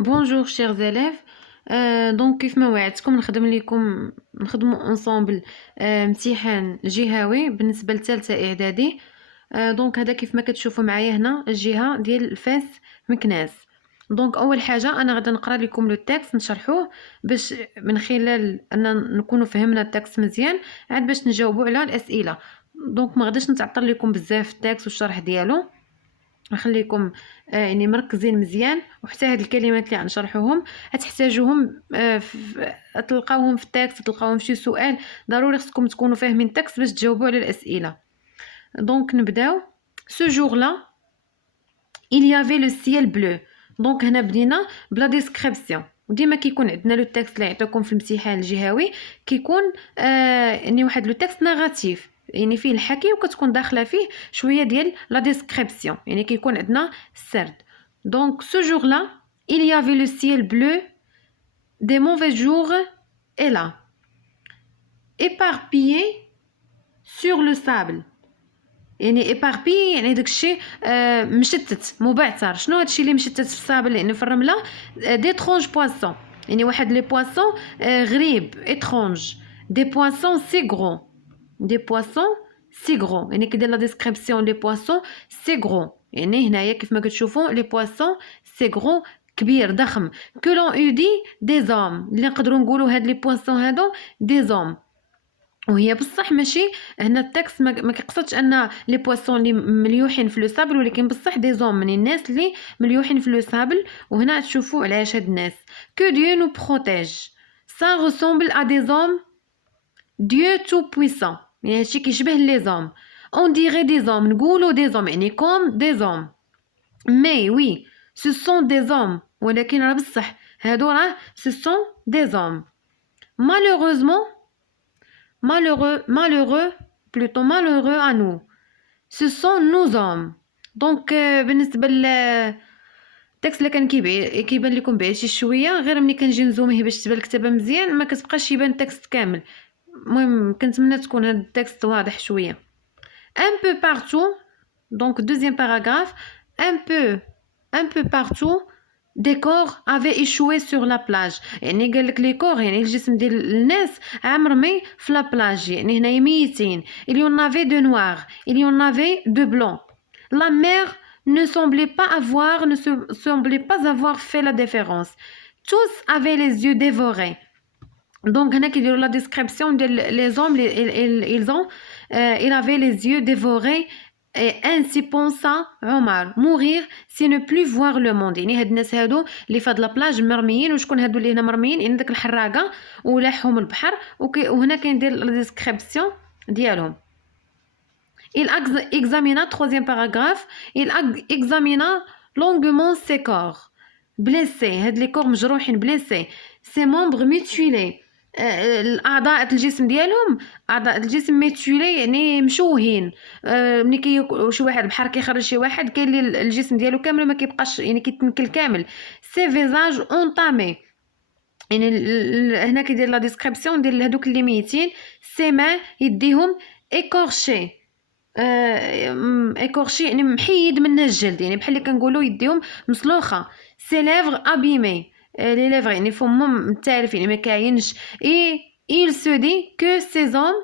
Bonjour chers élèves. دونك كيف ما وعدتكم نخدموا انصامبل امتحان جهوي بالنسبه لثالثه اعدادي. دونك هذا كيف ما كتشوفوا معايا هنا الجهه ديال فاس مكناس. دونك اول حاجه انا غادي نقرا لكم لو تكست نشرحوه باش من خلال ان نكونوا فهمنا التكست مزيان عاد باش نجاوبوا على الاسئله. دونك ما غاديش نتعطل لكم بزاف في التكست والشرح ديالو، نخليكم يعني مركزين مزيان، وحتى هاد الكلمات اللي غنشرحوهم غتحتاجوهم تلقاوهم في التكست، تلقاوهم في شي سؤال. ضروري خصكم تكونوا فاهمين التكست باش تجاوبوا على الاسئله. دونك نبداو. ce jour là il y avait le ciel bleu. دونك هنا بدينا بلا ديسكريبسيون. وديما كيكون عندنا لو تكست اللي يعطيكم في الامتحان الجهوي كيكون يعني واحد لو تكست نيجاتيف، يعني فيه الحكي وكتكون داخله فيه شويه ديال لا ديسكريبسيون، يعني كيكون عندنا السرد. دونك ce jour là il y avait le ciel bleu, des mauvais jours et là éparpillé sur le sable. يعني éparpillé يعني داكشي مشتت مبعثر. شنو هادشي اللي مشتت في الصابل؟ لان في الرمله دي ترونج بواسون، يعني واحد لي بواسون غريب étrange. des poissons si gros, des poissons si gros. يعني كيدير لا ديسكريبسيون لي بواسون سي غرو، يعني هنايا كيف ما كتشوفوا لي بواسون سي غرو كبير ضخم. que l'on eût dit des hommes، اللي نقدروا نقولوا هاد لي بواسون هادو des hommes. وهي بصح ماشي هنا التكست ما كيقصدش ان لي بواسون اللي مليوحين في لو سابل، ولكن بصح دي زوم من الناس اللي مليوحين في لو سابل. وهنا تشوفوا علاش هاد الناس. que Dieu nous protège, ça ressemble à des hommes, Dieu tout puissant. يعني هادشي كيشبه لي زوم. on dirait des hommes، نقولوا des hommes يعني comme des hommes. mais oui ce sont des hommes، ولكن راه بصح هادو راه ce sont des hommes. malheureux à nous, ce sont nos hommes. دونك بالنسبه التكست اللي كان كيبان لكم بعيد شي شويه، غير ملي كنجي نزوميه باش تبان الكتابه مزيان ما كتبقاش يبان التكست كامل. المهم كنتمنى تكون هذا التكست واضح شويه. un peu partout. donc deuxième paragraphe. un peu partout des corps avaient échoué sur la plage. يعني قال لك لي كور يعني الجسم ديال الناس مرمي في لا بلاج، يعني هنايا ميتين. il y en avait de noirs, il y en avait de blancs. la mer ne semblait pas avoir fait la différence. tous avaient les yeux dévorés. donc هنا كيديروا لا ديسكريبسيون ديال لي زوم ils ont il avait les yeux dévorés. et ainsi pensa عمر mourir si ne plus voir le monde. يعني هاد الناس هادو اللي فهاد لابلاج مرميين. وشكون هادو اللي هنا مرميين؟ يعني داك الحراقه ولاحهم البحر. وهنا كندير لا ديسكريبسيون ديالهم. il examina troisième paragraphe. il examina longuement ses corps blessés. هاد لي كور مجروحين blessés. ses membres mutilés. الاعضاء الجسم ديالهم اعضاء الجسم ميتولي يعني مشوهين. ملي شي واحد بحر كيخرج شي واحد كاين اللي الجسم ديالو كامل ما كيبقاش يعني كيتنكل كامل. سي فيزاج اونطامي. يعني هنا كيدير لا ديسكريبسيون ديال هذوك اللي ميتين. سي ما يديهم ايكورشي. ايكورشي يعني محيد منها الجلد، يعني بحال اللي كنقولوا يديهم مسلوخه. سي ليفر ابيمي. les lèvres يعني فمهم متالف يعني ما كاينش. et il se dit que ces hommes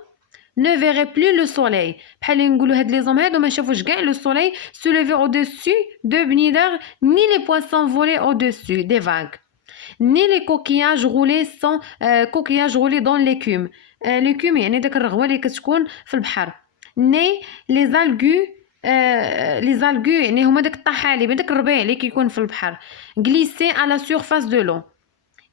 ne verraient plus le soleil. بحال اللي نقولوا هاد لي زوم هادو ما شافوش كاع لو soleil se lever au-dessus de Bnider, ni les poissons voler au-dessus des vagues, ni les coquillages rouler dans l'écume. l'écume يعني داك الرغوه اللي كتكون في البحر. ni les algues les algues يعني هما داك الطحالب داك الربيع اللي كيكون في البحر. glisser à la surface de l'eau.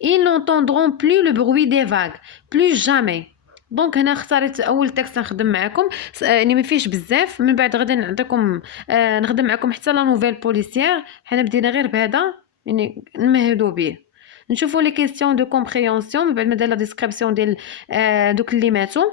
ils n'entendront plus le bruit des vagues plus jamais. دونك هنا اختاريت اول تكست نخدم معكم يعني ما فيش بزاف. من بعد غادي نعطيكم نخدم معكم حتى لا نوفيل بوليسيير. حنا بدينا غير بهذا يعني نمهدوا به. نشوفوا لي كيسيون دو كومبريهنسيون من بعد ما دار لا ديسكريبسيون ديال دوك اللي ماتوا.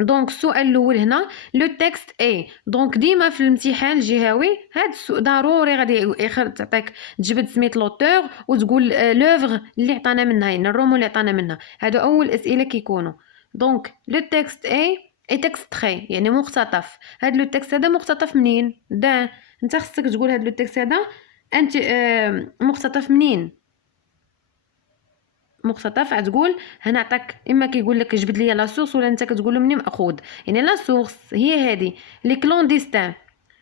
دونك السؤال الاول هنا لو تكست اي. دونك ديما في الامتحان الجهوي هاد السؤال ضروري غادي تعطيك تجبد سميت لوتور وتقول لوفغ اللي عطانا منها، يعني الرومو اللي عطانا منها. هادو اول اسئله كيكونوا. دونك لو تكست اي تكست تري يعني مقتطف. هاد لو تكست هذا مقتطف منين؟ انت خصك تقول هاد لو تكست هذا انت مقتطف منين. مقتطف غتقول هنا عطاك اما كيقول لك جبد لي لا سورس ولا انت كتقول له منين ماخوذ. يعني لا سورس هي هذه لي كلونديستان،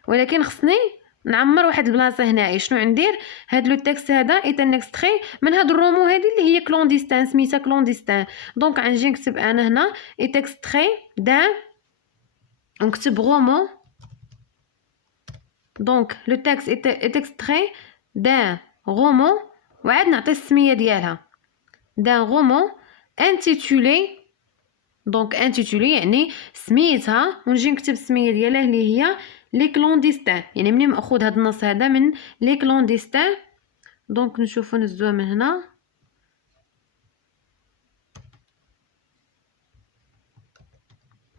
ولكن خصني نعمر واحد البلاصه هنايا. شنو غندير؟ هاد لو تكست هذا ايت ان اكستري من هاد الرومو هذه اللي هي كلونديستان، سميتها كلونديستان. دونك غنجي نكتب انا هنا ايت اكستري دان، نكتب رومو. دونك لو تكست ايت اكستري دان رومو، وعاد نعطي السميه ديالها دان رومو انتيتولي. دونك انتيتولي يعني سميتها، ونجي نكتب السميه ديالها اللي هي لي كلونديستان، يعني منين ماخذ هذا النص هذا من لي كلونديستان. دونك نشوفوا نزوها من هنا.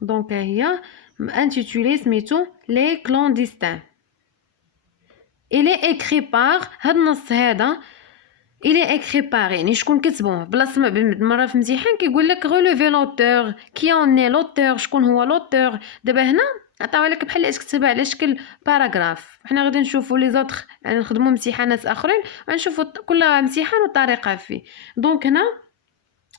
دونك ها هي انتيتولي سميتو لي كلونديستان. الي اكري بار، هاد النص هذا الي اكري بار يعني شكون كتبوه. بلاصه مره في امتحان كيقول لك ريليفي لوتور، كي اون اي لوتور، شكون هو لوتور. دابا هنا عطاوها لك بحال تكتبها على شكل باراغراف. حنا غادي نشوفوا لي زوطخ يعني نخدموا امتحانات اخرين غنشوفوا كل امتحان والطريقه فيه. دونك هنا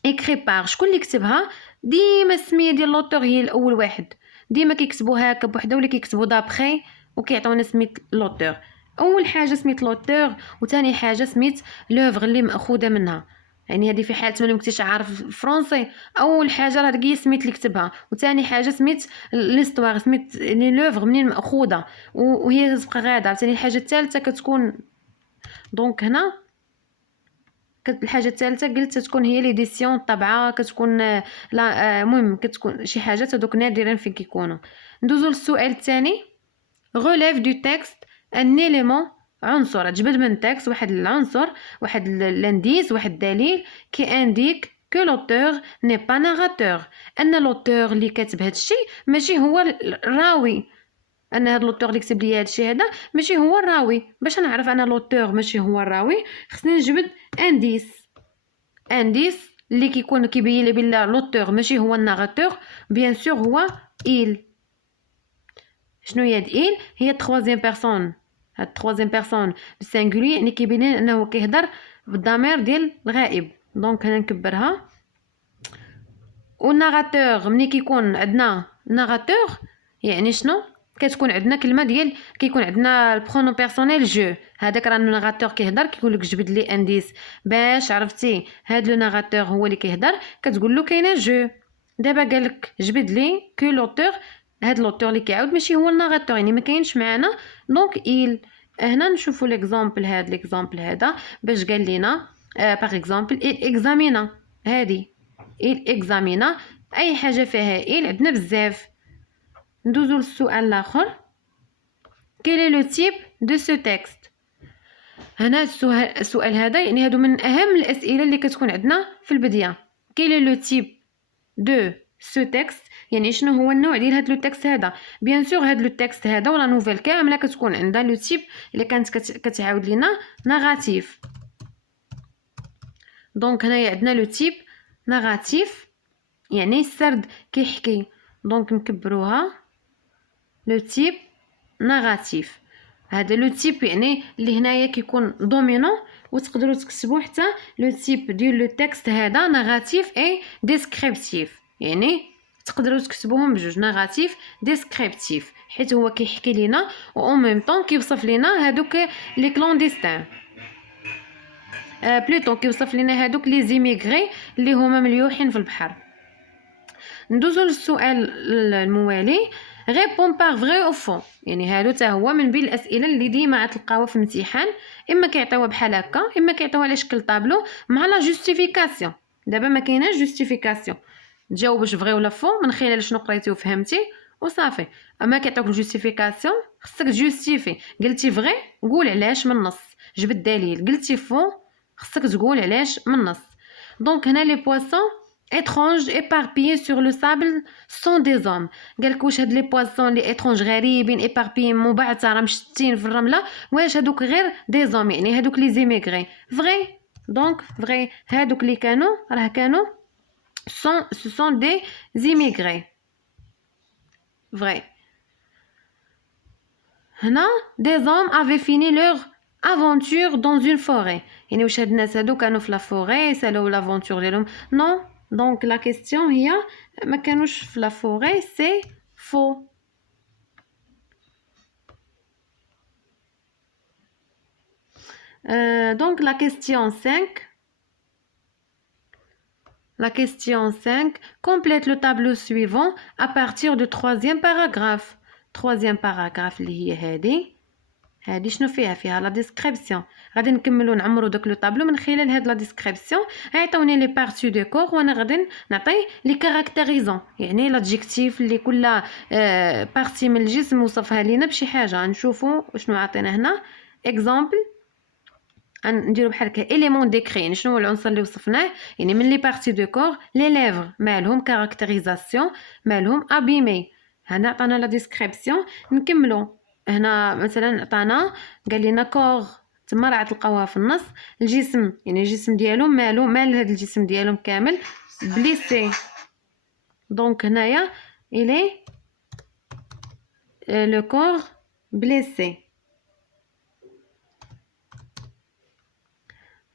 اكري بار شكون اللي كتبها؟ ديما السميه ديال لوتور هي الاول واحد، ديما كيكتبوها هكا بوحده ولا كيكتبوا دابخي وكيعطيونا سميت لوتور. اول حاجه سميت لوتور، وثاني حاجه سميت لوفر اللي ماخوذه منها. يعني هذه في حاله ما كنتيش عارف الفرنسي، اول حاجه راه هي سميت اللي كتبها، وثاني حاجه سميت ليستوار، سميت لي لوفر منين ماخوذه وهي تبقى غاده. ثاني الحاجه الثالثه كتكون دونك هنا الحاجه الثالثه قلت تكون هي ليديسيون الطبعه، كتكون لا المهم كتكون شي حاجات هذوك نادرا فين كيكونوا. ندوزو للسؤال الثاني. relève du texte un élément، عنصر تجبد من التكست واحد العنصر، واحد الانديس، واحد الدليل كي انديك que l'auteur n'est pas narrateur، ان لوتور اللي كاتب هذا الشيء ماشي هو الراوي، ان هذا لوتور اللي كتب لي هذا الشيء هذا ماشي هو الراوي. باش نعرف انا لوتور ماشي هو الراوي خصني نجبد انديس. انديس اللي كيكون كيبين لي بلا لوتور ماشي هو الناراتور، بيان سور هو il. شنو هي il؟ هي troisième personne. هاد troisième personne بالسانغولي يعني كيبين لنا انه كيهضر بالضمير ديال الغائب. دونك هنا نكبرها. والناراتور ملي كيكون عندنا ناراتور يعني شنو؟ كتكون عندنا كلمه ديال كيكون عندنا البرونون بيرسونيل جو، هذاك راه الناراتور كيهضر كيقول لك جبد لي انديس. باش عرفتي هاد لو ناراتور هو اللي كيهضر كتقول له كاينه جو. دابا قال لك جبد لي كو لوتور، هاد لوتور اللي كيعاود ماشي هو الناراتور يعني ما كاينش معنا. دونك il. هنا نشوفوا ليكزامبل، هاد ليكزامبل هذا باش قال لنا باغ اكزامبل il examina، هادي il examina اي حاجه فيها il عندنا بزاف. ندوزو للسؤال الاخر. quel est le type de ce texte؟ هنا السؤال هذا يعني هادو من اهم الاسئله اللي كتكون عندنا في البدايه. quel est le type de ce texte يعني شنو هو النوع ديال هاد لو تكست هذا. بيان سور هاد لو تكست هذا ولا نوفيل كامله كتكون عندها لو تيب اللي كانت كتعاود لينا ناراتيف. دونك هنايا عندنا لو تيب ناراتيف يعني السرد كيحكي. دونك نكبروها لو تيب ناراتيف. هذا لو تيب يعني اللي هنايا كيكون دومينون، وتقدروا تكتبوا حتى لو تيب ديال لو تكست هذا ناراتيف اي ديسكريبتيف، يعني تقدروا تكتبوهم بجوج ناراتيف ديسكريبتيف حيت هو كيحكي لينا و اون ميم طون كيوصف لينا هادوك لي كلونديستان. بلوتو كيوصف لينا هادوك لي زيميغري اللي هما مليوحين في البحر. ندوزو للسؤال الموالي. ريبون بار فري او فون يعني هادو حتى هو من بين الاسئله اللي ديما غتلقاوها في الامتحان، اما كيعطيوها بحال هكا اما كيعطيوها على شكل طابلو مع لا جوستيفيكاسيون. دابا ما كايناش جوستيفيكاسيون، تجاوب واش فغي ولا فون من خلال شنو قريتي وفهمتي وصافي. اما كيعطيوك الجوستيفيكاسيون خصك جوستيفي. قلتي فغي قول علاش من النص، جبد الدليل. قلتي فون خصك تقول علاش من النص. دونك هنا لي بواسون étranges éparpillés sur le sable sont des hommes. قالك واش هاد لي بواسون لي étranges غريبين éparpillés مبعثره مشتين في الرمله واش هادوك غير دي زوم يعني هادوك لي زيميغري فغي. دونك فغي هادوك اللي كانوا راه كانوا ce sont des immigrés vrai. هنا des hommes avaient fini leur aventure dans une forêt. يعني واش هاد الناس هادو كانوا في لا فوري سالوا لافونتور ديالهم؟ non. donc la question هي ما كانوش في لا فوري. c'est faux. donc la question 5. La question 5. Complète le tableau suivant à partir du troisième paragraphe. Troisième paragraphe اللي هي هادي شنو فيها لا ديسكريبسيون. غادي نكملوا نعمروا داك لو طابلو من خلال هاد لا ديسكريبسيون. عيطوني لي بارتي دو كور وانا غادي نعطي لي كاركتيريزون، يعني لادجيكتيف اللي كل بارتي من الجسم وصفها لينا بشي حاجه. نشوفوا شنو عطينا هنا. اكزامبل نديرو بحال هكا اليمون ديكري، يعني شنو هو العنصر اللي وصفناه. يعني من لي بارتي دو كور لي ليفر مالهم كاركتيريزاسيون مالهم ابيمي. هنا عطانا لا ديسكريبسيون. نكملوا هنا مثلا عطانا قال لنا كور، تما راه تلقاوها في النص. الجسم يعني الجسم ديالهم مال هذا الجسم ديالهم كامل بليسي. دونك هنايا الي لو كور بليسي.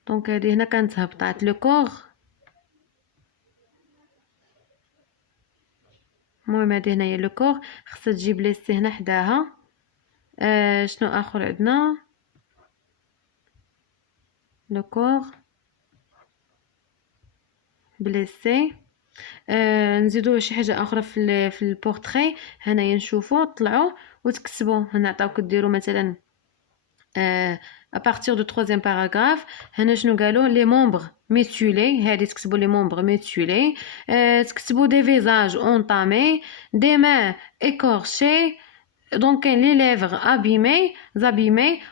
دونك هذه هنا كانت هبطات لو كور. المهم هذه هنايا لو كور خصها تجي بليسي هنا حداها. شنو اخر عندنا؟ لو كور بليسي. نزيدو شي حاجه اخرى في البورتري. هنايا نشوفوا طلعوا وتكتبوا. هنا عطاوك ديروا مثلا à partir du troisième paragraphe. هنا شنو قالوا؟ les membres mutilés. هذه تكتبوا les membres mutilés. تكتبوا des visages entamés, des mains écorchées. دونك كاين لي ليفغ ابيمي.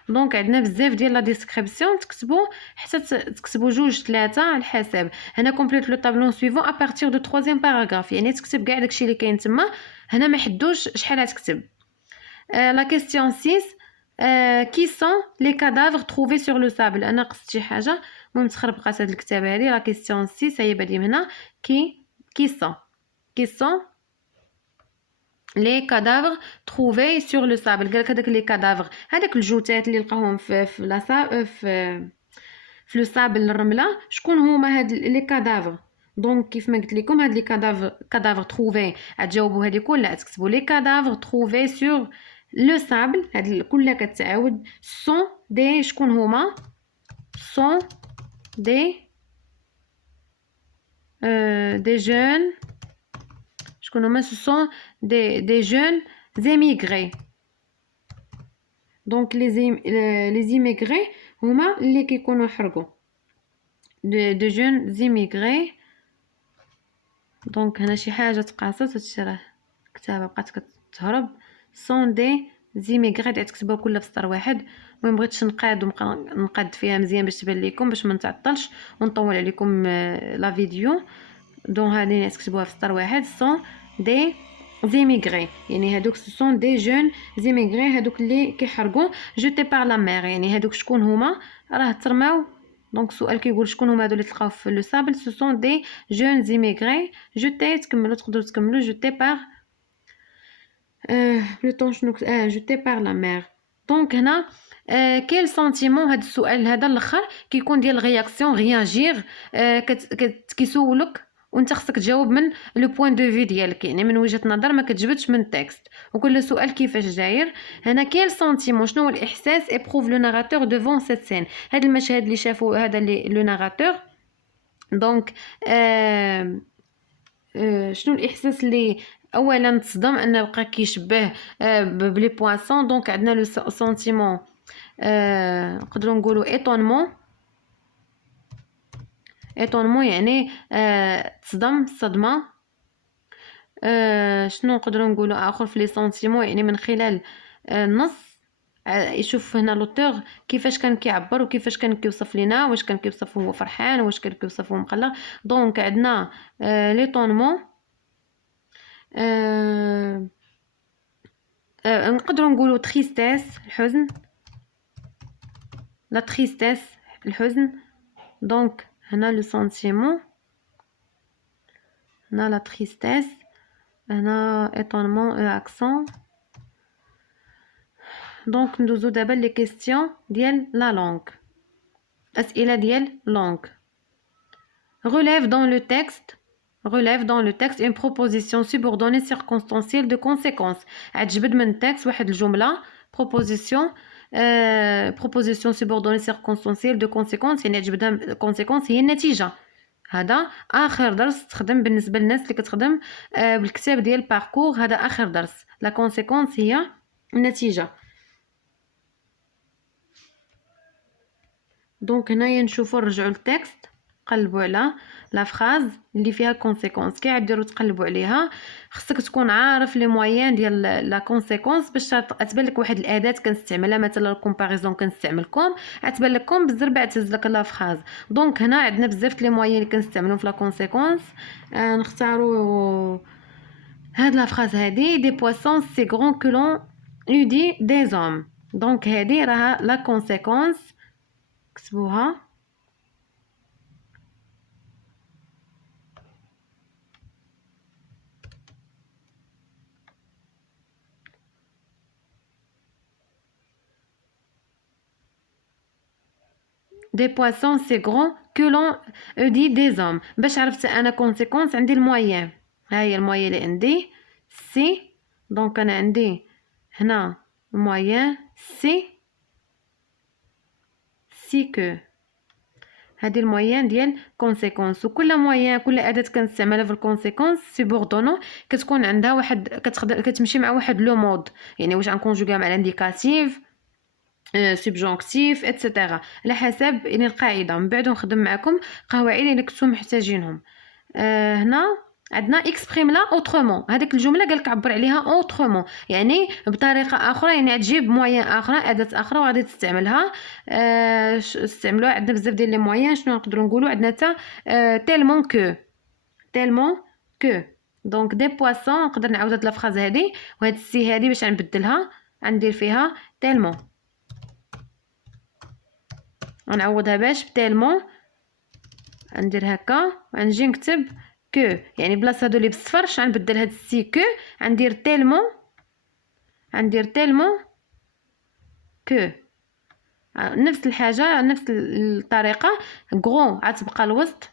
دونك عندنا بزاف ديال لا ديسكريبسيون. تكتبوا حتى تكتبوا 2 3 على الحساب. هنا كومبليت لو طابلو سويفون ا بارتير دو 3 باراغراف، يعني تكتب كاع داكشي اللي كاين تما. هنا ما حدوش شحال غتكتب. لا كيسيون 6. كي سون لي كادافر تروفي سور لو سابل. انا قصت شي حاجه المهم تخربقات هاد الكتابه هادي. لا كيسيون 6 هي بادي من هنا. كي سون لي كادافر تروفي سور لو سابل. قالك هذاك لي كادافر هذاك الجثات اللي لقاوهم في لا في لو سابل الرمله، شكون هما هاد لي كادافر؟ دونك كيف ما قلت لكم هاد لي كادافر تروفي غتجاوبوا هذيك ولا تكتبوا لي كادافر تروفي سور لو سابل. هاد كلها كتعاود. سون دي شكون هما؟ سون دي جون. شكون هما؟ سو سون دي جون زيميغري. دونك لي زيميغري هما اللي كيكونوا يحرقوا. دي جون زيميغري. دونك هنا شي حاجه تقاصت هادشي راه الكتابه بقات كتهرب. سون دي زيميغري تكتبوها كلها في سطر واحد. المهم بغيتش نقاد نقاد فيها مزيان باش تبان لكم باش ما نتعطلش ونطول عليكم لا فيديو. دون هادي تكتبوها في سطر واحد. سون دي زيميغري يعني هادوك سون دي جون زيميغري هادوك اللي كيحرقوا جوتي بار لا مير. يعني هادوك شكون هما؟ راه ترماو. دونك السؤال كيقول شكون هما هادو اللي تلقاو في لو سابل؟ سو سون دي جون زيميغري جوتي. تكملوا تقدروا تكملوا جوتي بار لو طون شنو جوتي بار لا مير. دونك هنا كيل سنتيمون. هاد السؤال هذا الاخر كيكون ديال رياكسيون رياجير. كيسولك وانت خصك تجاوب من لو بوين دو في ديالك، يعني من وجهه نظر ما كتجبدش من التكست. وكل سؤال كيفاش داير. هنا كيل سنتيمون شنو هو الاحساس ابروف لو ناراتور devant cette scène. هاد المشهد اللي شافوا هذا لو ناراتور. دونك شنو الاحساس اللي اولا تصدم انه بقى كيشبه بلي بواسون. دونك عندنا لو سنتيمون نقدروا نقولوا ايطونمون يعني تصدم صدمه. شنو نقدروا نقولوا اخر في لي سنتيمون؟ يعني من خلال النص يشوف هنا لوتور كيفاش كان كيعبر وكيفاش كان كيوصف لينا، واش كان كيوصف هو فرحان واش كان كيوصف هو مقلق. دونك عندنا ليطونمون. نقدروا نقولوا تريستيس الحزن. لا تريستيس الحزن. دونك هنا لو سنتيمون. هنا لا تريستيس. هنا ايطونمون اكسون. دونك ندوزو دابا لي كيستيون ديال لا لونغ. اسئله ديال لونغ. relève dans le texte une proposition subordonnée circonstancielle de conséquence. عتجبد من التكست واحد الجمله proposition proposition subordonnée circonstancielle de conséquence، يعني عتجبدها conséquence هي النتيجه. هذا اخر درس تخدم بالنسبه للناس اللي كتخدم بالكتاب ديال باركور. هذا اخر درس. لا كونسيكونس هي النتيجه. دونك هنايا نشوفوا نرجعوا للتكست، قلبوا على لا فراز اللي فيها كونسيكونس. كي عديروا تقلبوا عليها خصك تكون عارف لي موين ديال لا كونسيكونس باش تبان لك واحد الاداه كنستعملها، مثلا الكومباريزون كنستعملكم عتبان لكم بالزربه تعز لك لا فراز. دونك هنا عندنا بزاف لي موين اللي كنستعملوهم في لا كونسيكونس. نختاروا هاد لا فراز هادي دي بويسون سي غران كو لون يدي دي زوم. دونك هادي راها لا كونسيكونس، كتبوها. des poissons c'est grand que l'on dit des hommes. باش عرفت انا كونسيكونس عندي الموين. ها هي الموين اللي عندي سي. دونك انا عندي هنا الموين سي كو. هذه الموين ديال كونسيكونس. وكل موين كل اداه كنستعملها في الكونسيكونس سوبوردونو كتكون عندها واحد كتمشي مع واحد لو مود، يعني واش غنكونجوغيها مع الانديكاتيف سبجونكتيف اتسيتيرا على حسب يعني القاعده. من بعد نخدم معكم قواعد اللي كنتو محتاجينهم. هنا عندنا اكسبريم لا اوترومون. هذيك الجمله قالك عبر عليها اوترومون، يعني بطريقه اخرى، يعني تجيب موين اخرى اداه اخرى وغادي تستعملها. استعملوها. عندنا بزاف ديال لي موين. شنو نقدروا نقولوا؟ عندنا حتى تيلمون كو. دونك دي بواسون. نقدر نعاود هاد لا فراز هادي وهاد السي هادي باش نبدلها غندير فيها تيلمون. غنعوضها باش بتيلمون ندير هكا ونجي نكتب كو، يعني بلاصه هادو اللي بالصفر غنبدل هاد السي كو غندير تيلمون كو. نفس الحاجه نفس الطريقه. غرو غتبقى الوسط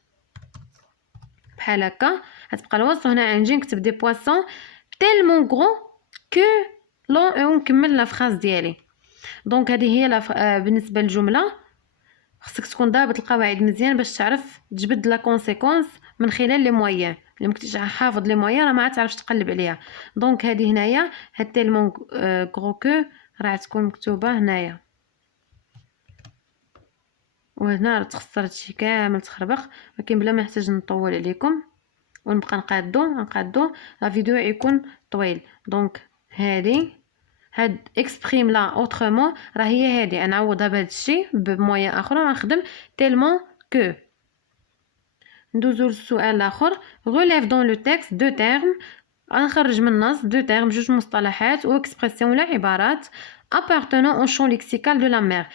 بحال هكا، غتبقى الوسط. وهنا نجي نكتب دي بواسون تيلمون غرو كو لون ونكمل لا فراز ديالي. دونك هذه هي بالنسبه للجمله. خصك تكون ضابط القواعد مزيان باش تعرف تجبد لا كونسيكونس من خلال لي موين. الا مكنتيش حافظ لي موين راه ما تعرفش تقلب عليها. دونك هذه هنايا هاد تيلمون غرو كو راه تكون مكتوبه هنايا، وهنا راه تخسر هادشي كامل تخربق، ولكن بلا ما نحتاج نطول عليكم ونبقى نقادو لا فيديو يكون طويل. دونك هاد اكسبريم لا اوترومون راه هي هادي. نعوضها بهذا الشيء بموين اخر ونخدم تيلمون كو. ندوزو للسؤال الاخر. relève dans le texte deux termes. غنخرج من النص دو تيرم جوج مصطلحات و اكسبرسيون ولا عبارات appartenant au champ lexical de la mère.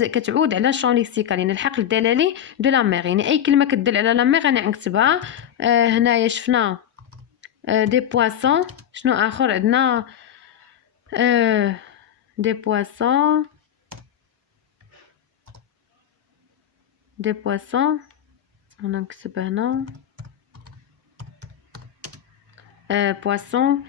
كتعود على الشون ليكسيكال، يعني الحقل الدلالي دو لا مير، يعني اي كلمه كتدل على لا مير انا غنكتبها. هنايا شفنا دي بواسون. شنو اخر عندنا؟ des poissons انا نكتب هنا بواسون.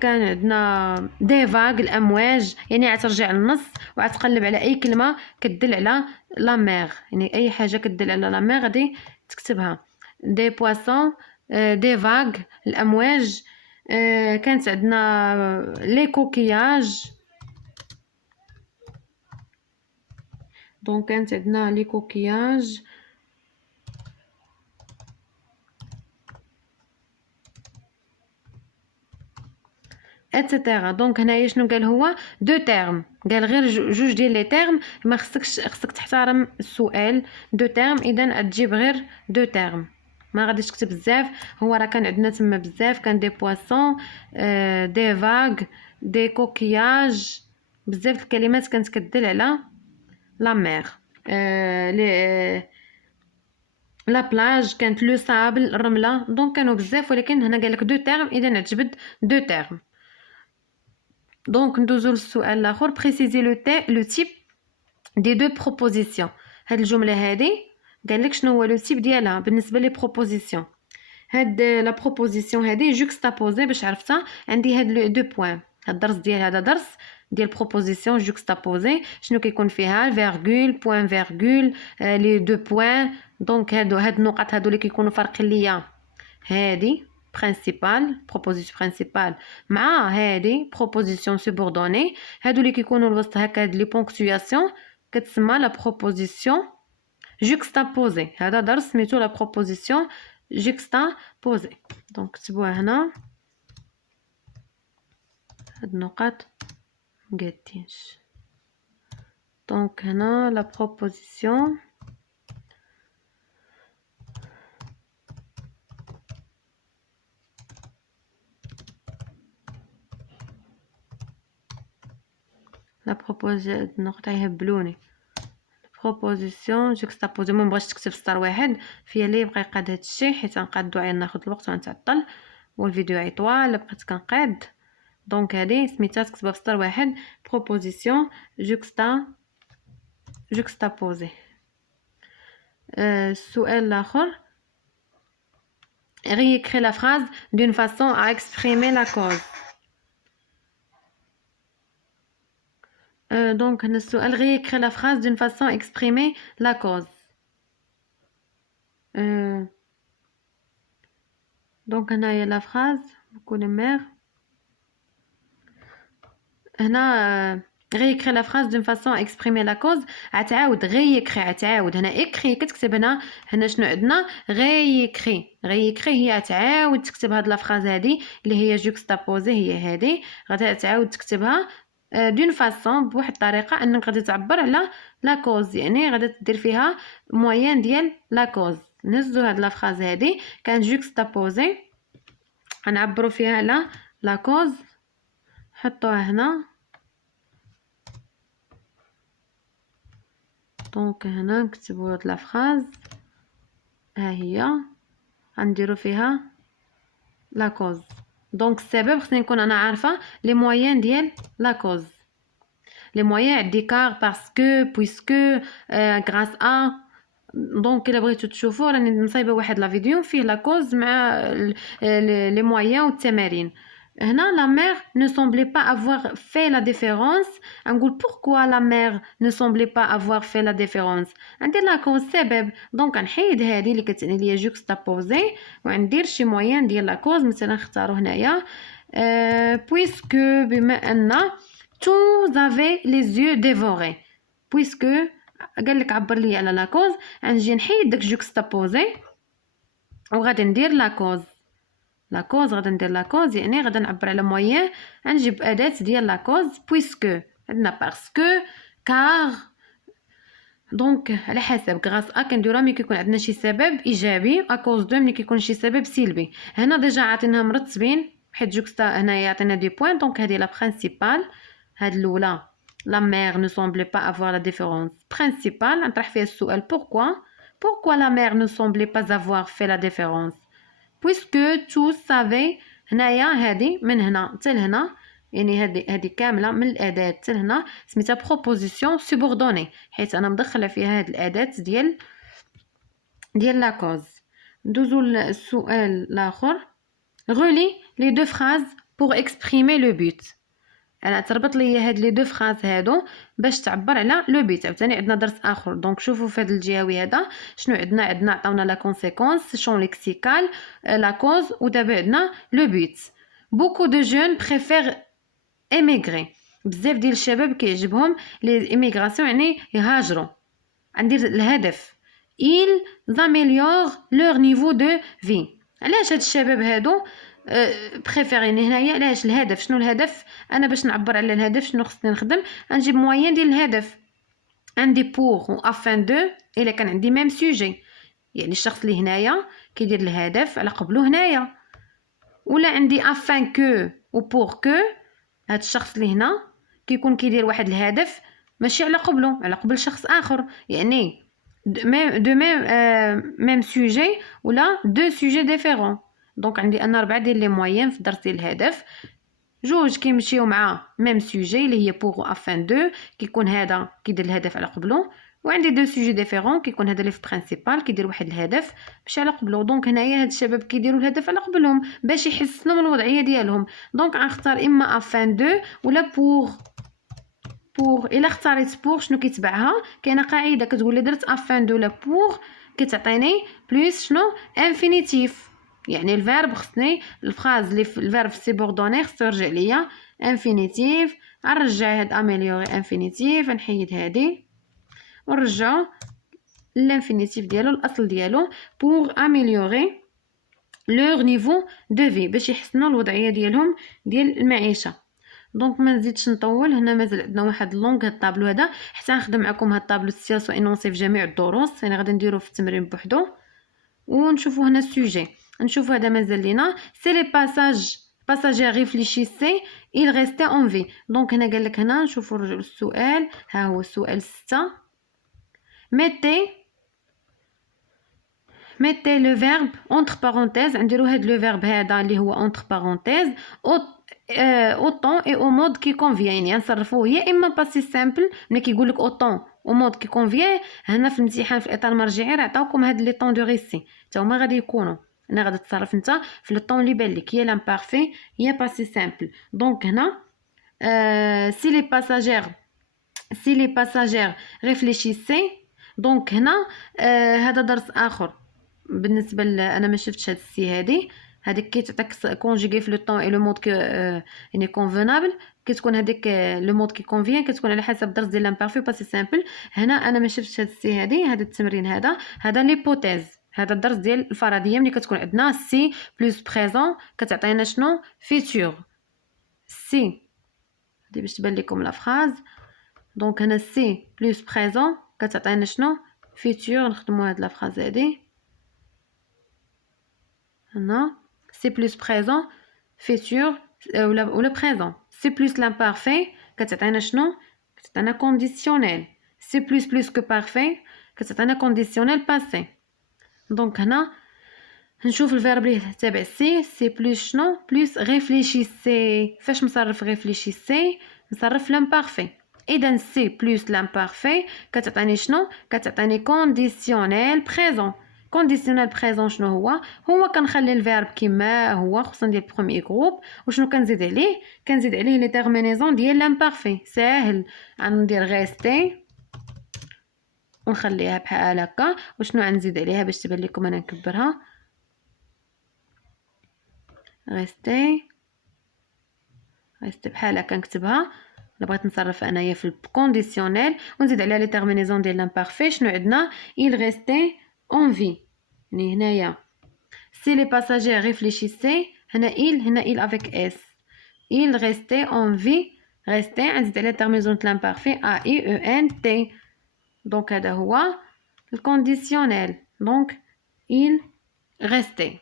كان عندنا دي فاغ الامواج، يعني غترجع للنص وغتقلب على اي كلمه كتدل على لا مير، يعني اي حاجه كتدل على لا مير غادي تكتبها. دي بواسون دي فاغ الامواج. كانت عندنا لي كوكياج. دونك كانت عندنا لي كوكياج اتسيتيرا. دونك هنايا شنو قال؟ هو دو تيرم. قال غير جوج ديال لي تيرم. ما خصك تحترم السؤال. دو تيرم اذا تجيب غير دو تيرم، ما غاديش تكتب بزاف. هو راه كان عندنا تما بزاف، كان دي بواسون دي فاغ دي كوكياج، بزاف الكلمات كانت كتدل على لا مير. لا بلاج كانت لو سابل الرمله. دونك كانوا بزاف، ولكن هنا قال لك دو تيرم اذا نعتبد دو تيرم. دونك ندوزو للسؤال الاخر بريسيزي لو تيب دي دو بروبوزيسيون. هاد الجمله هادي قال لك شنو هو لو تيب ديالها بالنسبه لي بروبوزيسيون. هاد لا بروبوزيسيون هادي جوكستابوزي باش عرفتها عندي هاد لو دو بوين. هاد الدرس ديال هذا درس ديال بروبوزيسيون جوكستابوزي شنو كيكون فيها فيرغول بوين فيرغول لي دو بوين. دونك هاد النقط هادو اللي كيكونوا فارقين ليا هادي برينسيبال بروبوزيسيون برينسيبال مع هادي بروبوزيسيون سوبوردوني هادو اللي كيكونوا الوسط هكا هاد لي بونكتواسيون كتسمى لا بروبوزيسيون جوكستابوزي. هذا درس سميتو لا بروبوزيسيون جوكستابوزي. دونك كتبوها هنا هاد النقط مقادينش. دونك هنا لا بروبوزيسيون النقطة يهبلوني بروبوزيسيون جوكستابوزي. ما بغيتش تكتب سطر واحد فيا لي بغا يقاد هادشي حيت غنقادو عاد ناخد الوقت ونتعطل والفيديو يطول بقيت كنقاد. دونك هادي سميتها تكتبها بسطر واحد بروبوزيسيون جوكستابوزي. السؤال الاخر réécris la phrase d'une façon à exprimer la cause. Donc هنا السؤال réécris la phrase d'une façon à exprimer la cause. Donc هنايا la phrase beaucoup de mères هنا réécris la phrase d'une façon à exprimer la cause. عتعاود réécris عتعاود هنا écrit كتكتب هنا شنو عندنا réécris هي تعاود تكتب هاد لا phrase هادي اللي هي juxtaposée هي هادي غادي تعاود تكتبها دون فاسون بواحد الطريقه انك غادي تعبر على لا كوز يعني غادي تدير فيها موين ديال لا كوز. نهزو هاد لا فراز هادي كان جوكستابوزي غنعبروا فيها على لا كوز. حطوها هنا دونك هنا نكتبوا هاد لا فراز ها هي غنديروا فيها لا كوز. دونك السبب خصني نكون انا عارفه لي موين ديال لا كوز. لي موين عندي كار باسكو بويسكو غراس ا. دونك الا بغيتو تشوفوا راني مصايبه واحد لا فيديو فيه لا كوز مع لي موين والتمارين. هنا la mère ne semblait pas avoir fait la différence. نقول pourquoi la mère ne semblait pas avoir fait la différence. عندي لا كوز سبب دونك نحيد هذه اللي كتعني ليا جوكستابوزي وندير شي موين ديال لا كوز. مثلا نختاروا هنايا puisque بما ان tous avaient les yeux dévorés. puisque قال لك عبر لي على لا كوز غنجي نحيد داك جوكستابوزي وغادي ندير لا كوز. لا كوز غادي ندير لا كوز يعني غادي نعبر على موين غنجيب اداه ديال لا كوز بويسكو عندنا باسكو كار. دونك على حسب غراس ا كنديروها ملي كيكون عندنا شي سبب ايجابي اكوز دو ملي كيكون شي سبب سلبي. هنا ديجا عطيناها مرتبين حيت جوكستا هنايا عطينا دي بوين. دونك هذه لا برينسيبال هاد الاولى la mère ne semblait pas avoir la différence principale. نطرح فيها السؤال pourquoi la mère ne semblait pas avoir fait la différence puisque tous savaient. هنايا هذه من هنا حتى لهنا يعني هذه كامله من الاداه حتى لهنا سميتها بروبوزيسيون سوبوردوني حيت انا مدخله فيها هذه الاداه ديال لا كوز. ندوزو للسؤال الاخر relie les deux phrases pour exprimer le but. انا تربط لي هاد لي دو فراز هادو باش تعبر على لو بيت. عاوتاني عندنا درس اخر. دونك شوفوا في هاد الجهوي هذا شنو عندنا عطاونا لا كونسيكونس شون ليكسيكال لا كوز ودابا عندنا لو بيت. بوكو دو جون بريفير ايميغري. بزاف ديال الشباب كيعجبهم لي ايميغراسيون يعني يهاجروا. عندي الهدف ils améliorent leur niveau de vie. علاش هاد الشباب هادو بريفيريني هنايا علاش الهدف شنو الهدف. انا باش نعبر على الهدف شنو خصني نخدم نجيب موين ديال الهدف. عندي بور و افان دو الا كان عندي ميم سوجي يعني الشخص اللي هنايا كيدير الهدف على قبله هنايا ولا عندي افان كو و بور كو هاد الشخص اللي هنا كيكون كيدير واحد الهدف ماشي على قبله على قبل شخص اخر يعني دو ميم سوجي ولا دو سوجي ديفيرون. دونك عندي انا 4 ديال لي موين في درس ديال الهدف جوج كيمشيو مع ميم سوجي اللي هي بوغ افان دو، كيكون هذا كيدير الهدف على قبلو، وعندي دو سوجي ديفيرون كيكون هذا لي في برينسيبال كيدير واحد الهدف باش على قبلو. دونك هنايا هاد الشباب كيديروا الهدف على قبلهم باش يحسنوا من الوضعيه ديالهم. دونك غنختار اما افان دو ولا بوغ. الا اختاريت بوغ شنو كيتبعها؟ كاينه قاعده كتقول لي درت افان دو لا بوغ كتعطيني بلس شنو انفينيتيف، يعني الفيرب خصني الفراز اللي في الفيرب سيبوردوني خصو يرجع ليا انفينيتيف. غنرجع هاد اميليوري انفينيتيف، نحيد هادي ونرجعو للانفينيتيف ديالو الاصل ديالو بوغ اميليوري لور نيفو دو في، باش يحسنوا الوضعيه ديالهم ديال المعيشه. دونك ما نزيدش نطول، هنا مازال عندنا واحد لونغ هاد الطابلو هذا حتى نخدم معكم هاد الطابلو سياسو انونسي في جميع الدروس، يعني غادي نديروه في التمرين بوحدو ونشوفوا هنا السوجي. نشوفوا هذا مازال لينا سي لي باساجير ريفليشيسي il restait en vie. دونك هنا قال لك هنا نشوفوا السؤال، ها هو السؤال 6. mettez le verbe entre parenthèses، نديرو هاد لو فيرب هذا اللي هو entre parenthèses au temps et au mode qui convient، يعني نصرفوه يا اما باسي سامبل ملي كيقول لك au temps au mode qui convient. هنا في الامتحان في الاطار المرجعي راه عطاوكم هاد لي طون دو ريسي حتى هما غادي يكونوا، هنا غادي تصرف انت في لو طون اللي بان لك يا لامبارفي يا باسي سامبل. دونك هنا si les passagers réfléchissaient. دونك هنا هذا درس اخر بالنسبه انا ما شفتش هاد السي هذيك كيتعطيك كونجيغي في لو طون اي لو مود كو يعني كونفينابل، كتكون هذيك لو مود كي كونفيان كتكون على حسب درس ديال لامبارفي باسي سامبل. هنا انا ما شفتش هاد السي هذا التمرين هذا ليبوتيز، هذا الدرس ديال الفرضيه ملي كتكون عندنا سي بلس بريزون كتعطينا شنو فيتور سي دي باش تبان لكم لا فراز. دونك هنا سي بلس بريزون كتعطينا شنو فيتور. نخدموا هاد لا فراز هادي هنا سي بلس بريزون فيتور ولا بريزون. سي بلس لامبارفي كتعطينا شنو؟ كتعطينا كونديسيونيل. سي بلس كو بارفي كتعطينا كونديسيونيل باسي. دونك هنا نشوف الفيرب اللي تابع سي بلس شنو؟ بلس ريفليشيسي. فاش نصرف ريفليشيسي؟ نصرف لامبارفي. اذا سي بلس لامبارفي كتعطيني شنو؟ كتعطيني كونديسيونيل بريزون. كونديسيونيل بريزون شنو هو كنخلي الفيرب كيما هو خصنا ندير بروميير جروب. وشنو كنزيد عليه؟ كنزيد عليه لي تيرمينيزون ديال لامبارفي. ساهل غندير غيستي ونخليها بحال هكا. وشنو غنزيد عليها باش تبان لكم؟ انا نكبرها غيستي بحال هكا نكتبها. الا بغيت نصرف انايا في الكونديسيونيل ونزيد عليها لي تيرمينيزون ديال لامبارفي. شنو عندنا؟ il restait en vie. يعني هنايا si les passagers réfléchissaient هنا il avec s. il restait en vie. restait نزيد عليها تيرمينيزون لامبارفي a i e n t. دونك هذا هو الكونديسيونيل. دونك il restait.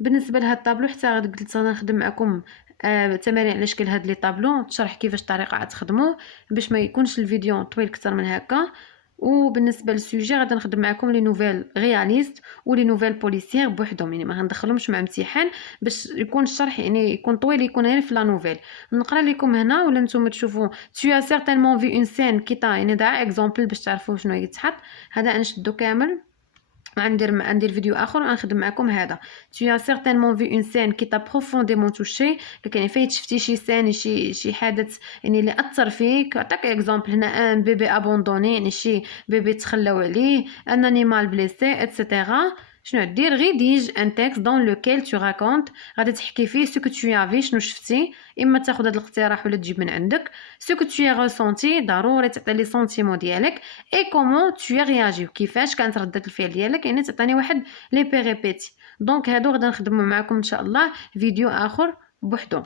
بالنسبه لهاد الطابلو حتى قلت انا نخدم معكم تمارين على شكل هاد لي طابلو، تشرح كيفاش الطريقه غتخدموه باش ما يكونش الفيديو طويل اكثر من هكا. وبالنسبه للسوجي غادي نخدم معكم لي نوفيل رياليست ولي نوفيل بوليسيير بوحدهم، يعني ما غندخلهمش مع امتحان باش يكون الشرح يعني يكون طويل يكون غير في لا نوفيل. نقرا لكم هنا ولا نتوما تشوفوا tu as certainement vu une scène qui t'a يعني دا اكزامبل باش تعرفوا شنو يتحط. هذا نشدو كامل ندير فيديو اخر غنخدم معكم هذا. tu as certainement vu une scène qui t'a profondément touché. يعني فايت شفتي شي سين شي حدث يعني اللي اثر فيك. عطاك اكزامبل هنا ان بيبي ابوندوني يعني شي بيبي تخلاو عليه، ان انيمال بليسي اتسيتيرا. شنو دير؟ ريديج ان تيكست دون لوكيل تو راكونت. غادي تحكي فيه سو كو تو افي شنو شفتي، اما تاخذ هذا الاقتراح ولا تجيب من عندك. سو كو تو ريسونتي ضروري تعطي لي سونتيمون ديالك. اي كومون تو رياجي كيفاش كانت رده الفعل ديالك، يعني تعطيني واحد لي بيريبيتي. دونك هادو غادي نخدموا معكم ان شاء الله فيديو اخر بوحدو.